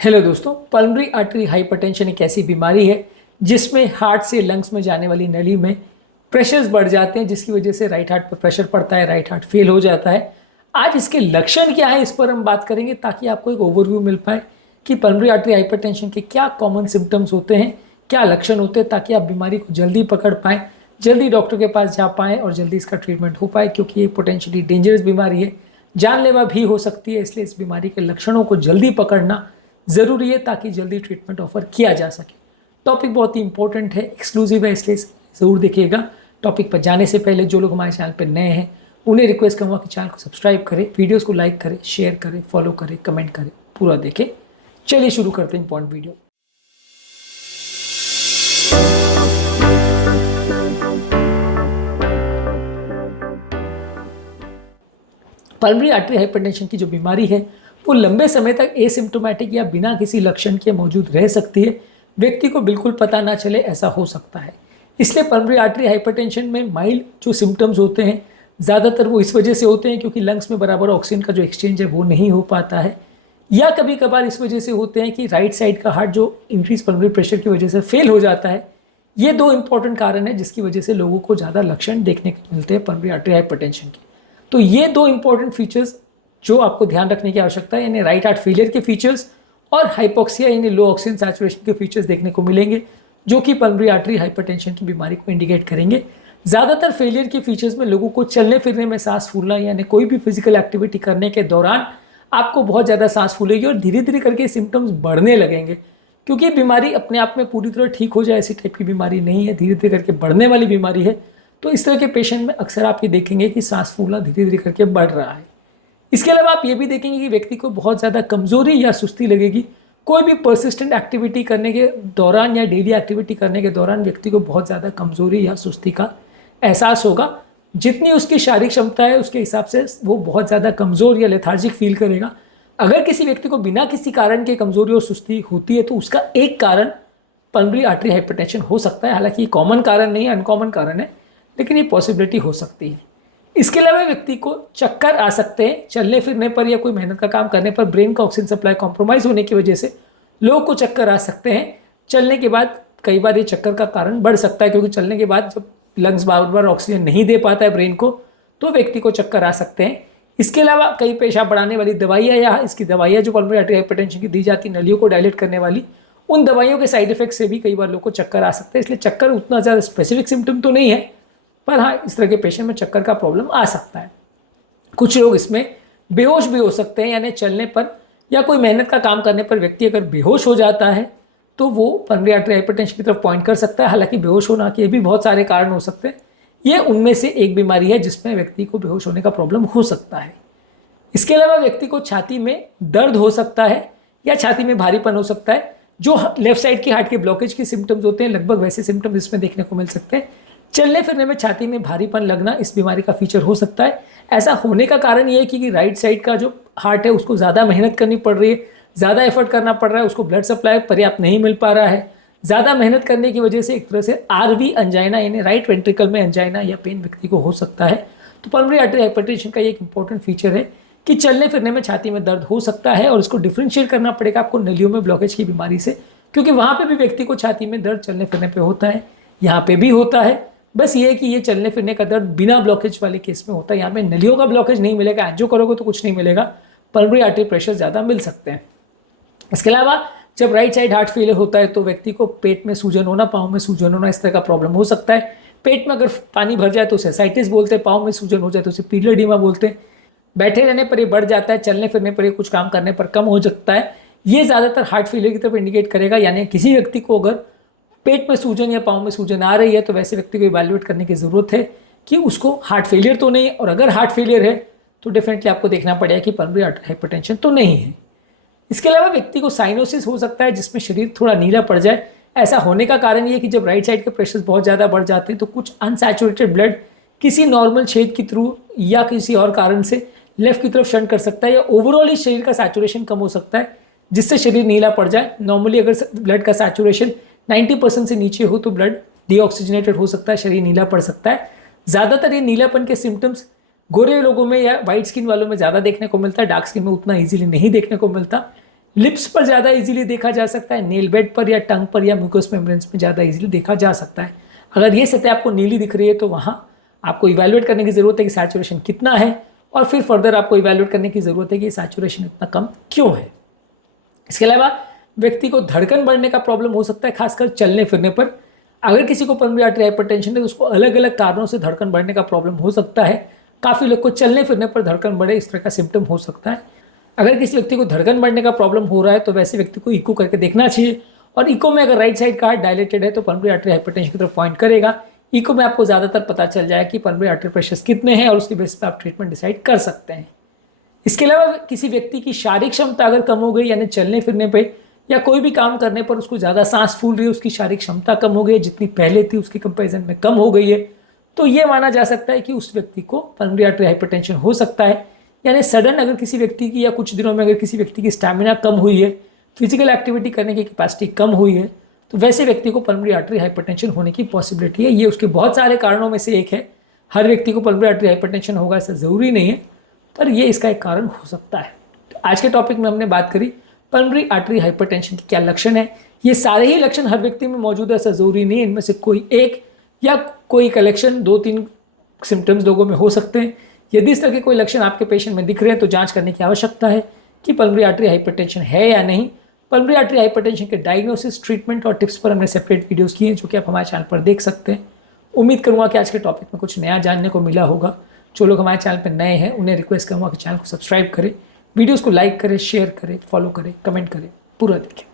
Hello दोस्तों, pulmonary artery hypertension एक ऐसी बीमारी है जिसमें हार्ट से लंग्स में जाने वाली नली में प्रेशर्स बढ़ जाते हैं, जिसकी वजह से राइट हार्ट पर प्रेशर पड़ता है, राइट हार्ट फेल हो जाता है। आज इसके लक्षण क्या है इस पर हम बात करेंगे ताकि आपको एक ओवरव्यू मिल पाए कि पल्मोनरी आर्टरी हाइपरटेंशन के क्या कॉमन सिम्टम्स होते हैं, क्या लक्षण होते हैं, ताकि आप बीमारी को जल्दी पकड़ पाएँ, जल्दी डॉक्टर के पास जा पाएँ और जल्दी इसका ट्रीटमेंट हो पाए, क्योंकि ये पोटेंशियली डेंजरस बीमारी है, जानलेवा भी हो सकती है। इसलिए इस बीमारी के लक्षणों को जल्दी पकड़ना ज़रूरी है ताकि जल्दी ट्रीटमेंट ऑफर किया जा सके। टॉपिक बहुत ही इंपॉर्टेंट है, एक्सक्लूसिव है, इसलिए ज़रूर देखिएगा। टॉपिक पर जाने से पहले जो लोग हमारे चैनल पर नए हैं उन्हें रिक्वेस्ट करूँगा कि चैनल को सब्सक्राइब करें, वीडियोस को लाइक करें, शेयर करें, फॉलो करें, कमेंट करें, पूरा देखें। चलिए शुरू करते हैं important video. Pulmonary artery hypertension की जो बीमारी है वो लंबे समय तक एसिम्प्टोमेटिक या बिना किसी लक्षण के मौजूद रह सकती है, व्यक्ति को बिल्कुल पता ना चले ऐसा हो सकता है। इसलिए पल्मोनरी आर्टरी हाइपरटेंशन में माइल्ड जो सिम्टम्स होते हैं ज़्यादातर वो इस वजह से होते हैं क्योंकि लंग्स में बराबर ऑक्सीजन का जो एक्सचेंज है वो नहीं हो पाता है, या कभी कभार इस वजह से होते हैं कि राइट साइड का हार्ट जो इंक्रीज पल्मोनरी प्रेशर की वजह से फेल हो जाता है। ये दो इंपॉर्टेंट कारण है जिसकी वजह से लोगों को ज़्यादा लक्षण देखने को मिलते हैं पल्मोनरी आर्टरी हाइपरटेंशन के। तो ये दो इंपॉर्टेंट फीचर्स जो आपको ध्यान रखने की आवश्यकता है, यानी राइट हार्ट फेलियर के फीचर्स और हाइपोक्सिया यानी लो ऑक्सीजन सैचुरेशन के फीचर्स देखने को मिलेंगे, जो कि पल्मोनरी आर्टरी हाइपरटेंशन की बीमारी को इंडिकेट करेंगे। ज़्यादातर फेलियर के फीचर्स में लोगों को चलने फिरने में सांस फूलना, यानी कोई भी फिजिकल एक्टिविटी करने के दौरान आपको बहुत ज़्यादा सांस फूलेगी और धीरे धीरे करके सिम्टम्स बढ़ने लगेंगे, क्योंकि बीमारी अपने आप में पूरी तरह ठीक हो जाए ऐसी टाइप की बीमारी नहीं है, धीरे धीरे करके बढ़ने वाली बीमारी है। तो इस तरह के पेशेंट में अक्सर आप ये देखेंगे कि सांस फूलना धीरे धीरे करके बढ़ रहा है। इसके अलावा आप ये भी देखेंगे कि व्यक्ति को बहुत ज़्यादा कमजोरी या सुस्ती लगेगी। कोई भी परसिस्टेंट एक्टिविटी करने के दौरान या डेली एक्टिविटी करने के दौरान व्यक्ति को बहुत ज़्यादा कमजोरी या सुस्ती का एहसास होगा। जितनी उसकी शारीरिक क्षमता है उसके हिसाब से वो बहुत ज़्यादा कमज़ोर या लेथार्जिक फील करेगा। अगर किसी व्यक्ति को बिना किसी कारण के कमजोरी और सुस्ती होती है तो उसका एक कारण पल्मोनरी आर्टरी हाइपरटेंशन हो सकता है। हालांकि ये कॉमन कारण नहीं है, अनकॉमन कारण है, लेकिन ये पॉसिबिलिटी हो सकती है। इसके अलावा व्यक्ति को चक्कर आ सकते हैं चलने फिरने पर या कोई मेहनत का काम करने पर। ब्रेन का ऑक्सीजन सप्लाई कॉम्प्रोमाइज़ होने की वजह से लोगों को चक्कर आ सकते हैं। चलने के बाद कई बार ये चक्कर का कारण बढ़ सकता है, क्योंकि चलने के बाद जब लंग्स बार बार ऑक्सीजन नहीं दे पाता है ब्रेन को, तो व्यक्ति को चक्कर आ सकते हैं। इसके अलावा कई पेशाब बढ़ाने वाली दवाइयाँ या इसकी दवाइयाँ जो पल्मोनरी आर्टरी हाइपरटेंशन की दी जाती नलियों को डायलेट करने वाली, उन दवाइयों के साइड इफेक्ट से भी कई बार लोगों को चक्कर आ सकते हैं। इसलिए चक्कर उतना ज़्यादा स्पेसिफिक सिम्टम तो नहीं है, पर हाँ, इस तरह के पेशेंट में चक्कर का प्रॉब्लम आ सकता है। कुछ लोग इसमें बेहोश भी हो सकते हैं, यानी चलने पर या कोई मेहनत का काम करने पर व्यक्ति अगर बेहोश हो जाता है तो वो पल्मोनरी आर्टरी हाइपरटेंशन की तरफ पॉइंट कर सकता है। हालांकि बेहोश होना के भी बहुत सारे कारण हो सकते हैं, ये उनमें से एक बीमारी है जिसमें व्यक्ति को बेहोश होने का प्रॉब्लम हो सकता है। इसके अलावा व्यक्ति को छाती में दर्द हो सकता है या छाती में भारीपन हो सकता है। जो लेफ्ट साइड की हार्ट के ब्लॉकेज के सिम्टम्स होते हैं, लगभग वैसे सिम्टम्स इसमें देखने को मिल सकते हैं। चलने फिरने में छाती में भारीपन लगना इस बीमारी का फीचर हो सकता है। ऐसा होने का कारण ये है कि राइट साइड का जो हार्ट है उसको ज़्यादा मेहनत करनी पड़ रही है, ज़्यादा एफर्ट करना पड़ रहा है, उसको ब्लड सप्लाई पर्याप्त नहीं मिल पा रहा है। ज़्यादा मेहनत करने की वजह से एक तरह से आरवी अंजाइना यानी राइट वेंट्रिकल में अंजाइना या पेन व्यक्ति को हो सकता है। तो पल्मोनरी आर्टरी हाइपरटेंशन का एक इंपॉर्टेंट फीचर है कि चलने फिरने में छाती में दर्द हो सकता है, और इसको डिफ्रेंशिएट करना पड़ेगा आपको नलियों में ब्लॉकेज की बीमारी से, क्योंकि वहाँ पे भी व्यक्ति को छाती में दर्द चलने फिरने पे होता है, यहाँ पे भी होता है। बस ये है कि ये चलने फिरने का दर्द बिना ब्लॉकेज वाले केस में होता है। यहाँ पे नलियों का ब्लॉकेज नहीं मिलेगा, एंजियो करोगे तो कुछ नहीं मिलेगा, पल्मोनरी आर्टरी प्रेशर ज़्यादा मिल सकते हैं। इसके अलावा जब राइट साइड हार्ट फेलियर होता है तो व्यक्ति को पेट में सूजन होना, पाँव में सूजन होना, इस तरह का प्रॉब्लम हो सकता है। पेट में अगर पानी भर जाए तो उसे एसाइटिस बोलते हैं, पाँव में सूजन हो जाए तो उसे पीलियोडीमा बोलते हैं। बैठे रहने पर ये बढ़ जाता है, चलने फिरने पर ये कुछ काम करने पर कम हो सकता है। ये ज़्यादातर हार्ट फेलियर की तरफ इंडिकेट करेगा। यानी किसी व्यक्ति को अगर पेट में सूजन या पाँव में सूजन आ रही है तो वैसे व्यक्ति को इवैल्यूएट करने की ज़रूरत है कि उसको हार्ट फेलियर तो नहीं है, और अगर हार्ट फेलियर है तो डेफिनेटली आपको देखना पड़ेगा कि पल्मोनरी आर्टरी हाइपरटेंशन तो नहीं है। इसके अलावा व्यक्ति को साइनोसिस हो सकता है जिसमें शरीर थोड़ा नीला पड़ जाए। ऐसा होने का कारण ये है कि जब राइट साइड के प्रेशर बहुत ज़्यादा बढ़ जाते हैं तो कुछ अनसैचुरेटेड ब्लड किसी नॉर्मल छेद के थ्रू या किसी और कारण से लेफ्ट की तरफ शंट कर सकता है, या ओवरऑल इस शरीर का सैचुरेशन कम हो सकता है जिससे शरीर नीला पड़ जाए। नॉर्मली अगर ब्लड का सैचुरेशन 90% से नीचे हो तो ब्लड डीऑक्सीजनेटेड हो सकता है, शरीर नीला पड़ सकता है। ज़्यादातर ये नीलापन के सिम्टम्स गोरे लोगों में या वाइट स्किन वालों में ज़्यादा देखने को मिलता है, डार्क स्किन में उतना ईजिली नहीं देखने को मिलता। लिप्स पर ज़्यादा इजीली देखा जा सकता है, नेल बेड पर या टंग पर या म्यूकस मेम्ब्रेन्स में ज़्यादा इजीली देखा जा सकता है। अगर ये सतह आपको नीली दिख रही है तो वहाँ आपको इवैल्यूएट करने की ज़रूरत है कि सैचुरेशन कितना है, और फिर फर्दर आपको इवैल्यूएट करने की ज़रूरत है कि सैचुरेशन इतना कम क्यों है। इसके अलावा व्यक्ति को धड़कन बढ़ने का प्रॉब्लम हो सकता है, खासकर चलने फिरने पर। अगर किसी को पल्मोनरी आर्टरी हाइपरटेंशन है तो उसको अलग अलग कारणों से धड़कन बढ़ने का प्रॉब्लम हो सकता है। काफ़ी लोग को चलने फिरने पर धड़कन बढ़े इस तरह का सिम्टम हो सकता है। अगर किसी व्यक्ति को धड़कन बढ़ने का प्रॉब्लम हो रहा है तो वैसे व्यक्ति को इको करके देखना चाहिए, और इको में अगर राइट साइड का हार्ट डायलेटेड है तो पल्मोनरी आर्टरी हाइपरटेंशन की तरफ पॉइंट करेगा। इको में आपको ज़्यादातर पता चल जाएगा कि पल्मोनरी आर्टरी प्रेशर्स कितने हैं और उसके बेस पर आप ट्रीटमेंट डिसाइड कर सकते हैं। इसके अलावा किसी व्यक्ति की शारीरिक क्षमता अगर कम हो गई, यानी चलने फिरने पे या कोई भी काम करने पर उसको ज़्यादा सांस फूल रही है, उसकी शारीरिक क्षमता कम हो गई है, जितनी पहले थी उसके कंपैरिजन में कम हो गई है, तो ये माना जा सकता है कि उस व्यक्ति को पल्मोनरी आर्टरी हाइपरटेंशन हो सकता है। यानी सडन अगर किसी व्यक्ति की या कुछ दिनों में अगर किसी व्यक्ति की स्टैमिना कम हुई है, फिजिकल एक्टिविटी करने की कैपेसिटी कम हुई है, तो वैसे व्यक्ति को पल्मोनरी आर्टरी हाइपरटेंशन होने की पॉसिबिलिटी है। ये उसके बहुत सारे कारणों में से एक है। हर व्यक्ति को पल्मोनरी आर्टरी हाइपरटेंशन होगा ऐसा ज़रूरी नहीं है, पर ये इसका एक कारण हो सकता है। तो आज के टॉपिक में हमने बात करी पल्मोनरी आर्टरी हाइपरटेंशन के क्या लक्षण है। ये सारे ही लक्षण हर व्यक्ति में मौजूद है ऐसा ज़रूरी नहीं है, इनमें से कोई एक या कोई कलेक्शन 2-3 सिम्टम्स लोगों में हो सकते हैं। यदि इस तरह के कोई लक्षण आपके पेशेंट में दिख रहे हैं तो जांच करने की आवश्यकता है कि पल्मोनरी आर्टरी हाइपरटेंशन है या नहीं। पल्मोनरी आर्टरी हाइपरटेंशन के डायग्नोसिस, ट्रीटमेंट और टिप्स पर हमने सेपरेट वीडियोस किए हैं जो कि आप हमारे चैनल पर देख सकते हैं। उम्मीद करूंगा कि आज के टॉपिक में कुछ नया जानने को मिला होगा। जो लोग हमारे चैनल पर नए हैं उन्हें रिक्वेस्ट करूँगा कि चैनल को सब्सक्राइब करें, वीडियोज़ को लाइक करें, शेयर करें, फॉलो करें, कमेंट करें, पूरा देखें।